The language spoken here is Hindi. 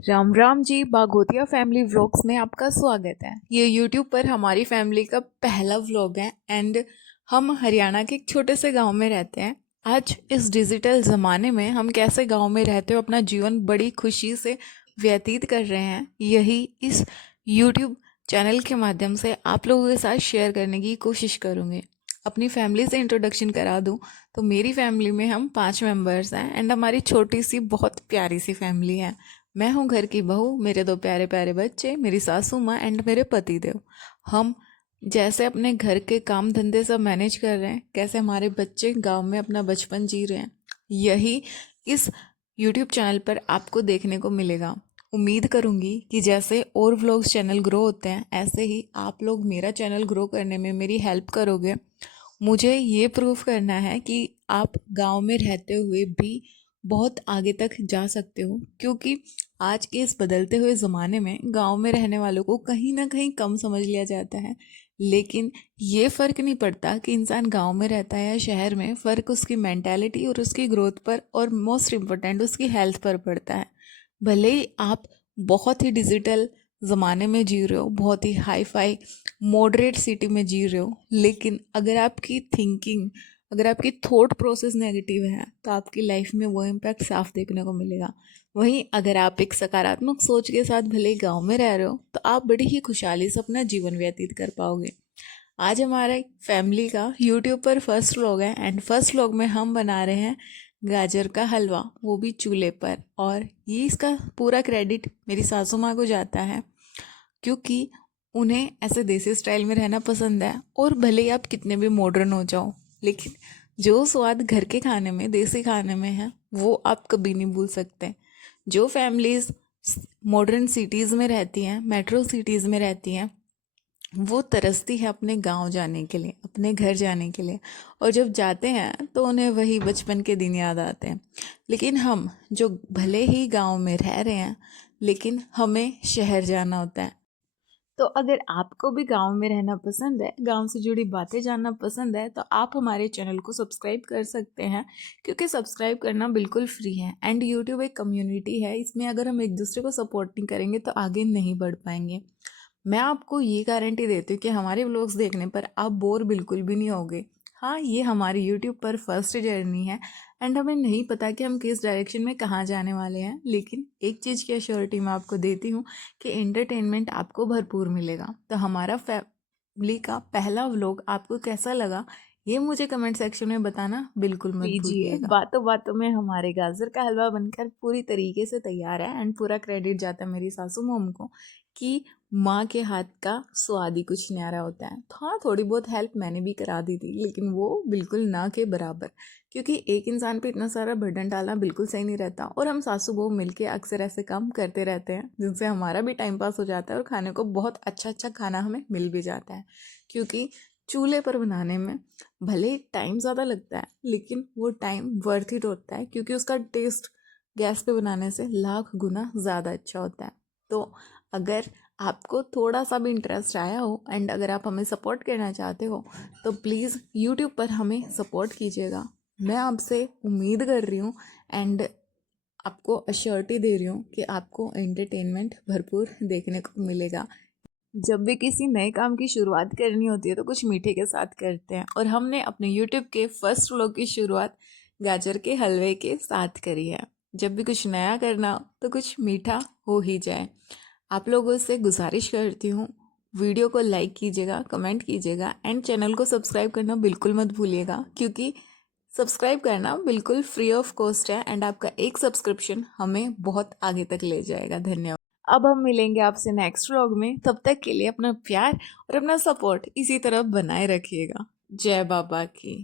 राम राम जी, बागोतिया फैमिली व्लॉग्स में आपका स्वागत है। ये यूट्यूब पर हमारी फैमिली का पहला व्लॉग है एंड हम हरियाणा के एक छोटे से गांव में रहते हैं। आज इस डिजिटल ज़माने में हम कैसे गांव में रहते हो अपना जीवन बड़ी खुशी से व्यतीत कर रहे हैं, यही इस यूट्यूब चैनल के माध्यम से आप लोगों के साथ शेयर करने की कोशिश करूँगी। अपनी फैमिली से इंट्रोडक्शन करा दूँ तो मेरी फैमिली में हम 5 मेंबर्स हैं एंड हमारी छोटी सी बहुत प्यारी सी फैमिली है। मैं हूँ घर की बहू, मेरे 2 प्यारे प्यारे बच्चे, मेरी सासू माँ एंड मेरे पति देव। हम जैसे अपने घर के काम धंधे सब मैनेज कर रहे हैं, कैसे हमारे बच्चे गांव में अपना बचपन जी रहे हैं, यही इस यूट्यूब चैनल पर आपको देखने को मिलेगा। उम्मीद करूँगी कि जैसे और व्लॉग्स चैनल ग्रो होते हैं, ऐसे ही आप लोग मेरा चैनल ग्रो करने में मेरी हेल्प करोगे। मुझे ये प्रूफ करना है कि आप गांव में रहते हुए भी बहुत आगे तक जा सकते हो, क्योंकि आज के इस बदलते हुए ज़माने में गांव में रहने वालों को कहीं ना कहीं कम समझ लिया जाता है। लेकिन ये फ़र्क नहीं पड़ता कि इंसान गांव में रहता है या शहर में, फ़र्क उसकी मेंटालिटी और उसकी ग्रोथ पर और मोस्ट इम्पोर्टेंट उसकी हेल्थ पर पड़ता है। भले ही आप बहुत ही डिजिटल ज़माने में जी रहे हो, बहुत ही हाई फाई मॉडरेट सिटी में जी रहे हो, लेकिन अगर आपकी थिंकिंग, अगर आपकी थॉट प्रोसेस नेगेटिव है तो आपकी लाइफ में वो इम्पैक्ट साफ देखने को मिलेगा। वहीं अगर आप एक सकारात्मक सोच के साथ भले गांव में रह रहे हो तो आप बड़ी ही खुशहाली से अपना जीवन व्यतीत कर पाओगे। आज हमारा फैमिली का यूट्यूब पर फर्स्ट व्लॉग है एंड फर्स्ट व्लॉग में हम बना रहे हैं गाजर का हलवा, वो भी चूल्हे पर। और ये इसका पूरा क्रेडिट मेरी सासू माँ को जाता है, क्योंकि उन्हें ऐसे देसी स्टाइल में रहना पसंद है। और भले ही आप कितने भी मॉडर्न हो जाओ, लेकिन जो स्वाद घर के खाने में, देसी खाने में है, वो आप कभी नहीं भूल सकते। जो फैमिलीज़ मॉडर्न सिटीज़ में रहती हैं, मेट्रो सिटीज़ में रहती हैं, वो तरसती है अपने गांव जाने के लिए, अपने घर जाने के लिए। और जब जाते हैं तो उन्हें वही बचपन के दिन याद आते हैं। लेकिन हम जो भले ही गांव में रह रहे हैं, लेकिन हमें शहर जाना होता है। तो अगर आपको भी गांव में रहना पसंद है, गांव से जुड़ी बातें जानना पसंद है, तो आप हमारे चैनल को सब्सक्राइब कर सकते हैं, क्योंकि सब्सक्राइब करना बिल्कुल फ्री है। एंड यूट्यूब एक कम्युनिटी है, इसमें अगर हम एक दूसरे को सपोर्ट नहीं करेंगे तो आगे नहीं बढ़ पाएंगे। मैं आपको ये गारंटी देती हूँ कि हमारे व्लॉग्स देखने पर आप बोर बिल्कुल भी नहीं होगे। हाँ, ये हमारी यूट्यूब पर फर्स्ट जर्नी है एंड हमें नहीं पता कि हम किस डायरेक्शन में कहाँ जाने वाले हैं, लेकिन एक चीज़ की अश्योरिटी मैं आपको देती हूँ कि एंटरटेनमेंट आपको भरपूर मिलेगा। तो हमारा फैमिली का पहला व्लॉग आपको कैसा लगा, ये मुझे कमेंट सेक्शन में बताना बिल्कुल मत लीजिए। भूलिएगा। बातों बातों में हमारे गाजर का हलवा बनकर पूरी तरीके से तैयार है एंड पूरा क्रेडिट जाता है मेरी सासू मोम को, कि माँ के हाथ का स्वाद ही कुछ न्यारा होता है। तो हाँ, थोड़ी बहुत हेल्प मैंने भी करा दी थी, लेकिन वो बिल्कुल ना के बराबर, क्योंकि एक इंसान पे इतना सारा बर्डन डालना बिल्कुल सही नहीं रहता। और हम सासू बहू मिलके अक्सर ऐसे काम करते रहते हैं जिनसे हमारा भी टाइम पास हो जाता है और खाने को बहुत अच्छा अच्छा खाना हमें मिल भी जाता है। क्योंकि चूल्हे पर बनाने में भले टाइम ज़्यादा लगता है, लेकिन वो टाइम वर्थ इट होता है, क्योंकि उसका टेस्ट गैस पे बनाने से लाख गुना ज़्यादा अच्छा होता है। तो अगर आपको थोड़ा सा भी इंटरेस्ट आया हो एंड अगर आप हमें सपोर्ट करना चाहते हो, तो प्लीज़ यूट्यूब पर हमें सपोर्ट कीजिएगा। मैं आपसे उम्मीद कर रही हूँ एंड आपको अश्योरिटी दे रही हूँ कि आपको एंटरटेनमेंट भरपूर देखने को मिलेगा। जब भी किसी नए काम की शुरुआत करनी होती है तो कुछ मीठे के साथ करते हैं, और हमने अपने यूट्यूब के फर्स्ट व्लॉग की शुरुआत गाजर के हलवे के साथ करी है। जब भी कुछ नया करना हो तो कुछ मीठा हो ही जाए। आप लोगों से गुजारिश करती हूँ, वीडियो को लाइक कीजिएगा, कमेंट कीजिएगा एंड चैनल को सब्सक्राइब करना बिल्कुल मत भूलिएगा, क्योंकि सब्सक्राइब करना बिल्कुल फ्री ऑफ कॉस्ट है एंड आपका एक सब्सक्रिप्शन हमें बहुत आगे तक ले जाएगा। धन्यवाद। अब हम मिलेंगे आपसे नेक्स्ट व्लॉग में, तब तक के लिए अपना प्यार और अपना सपोर्ट इसी तरह बनाए रखिएगा। जय बाबा की।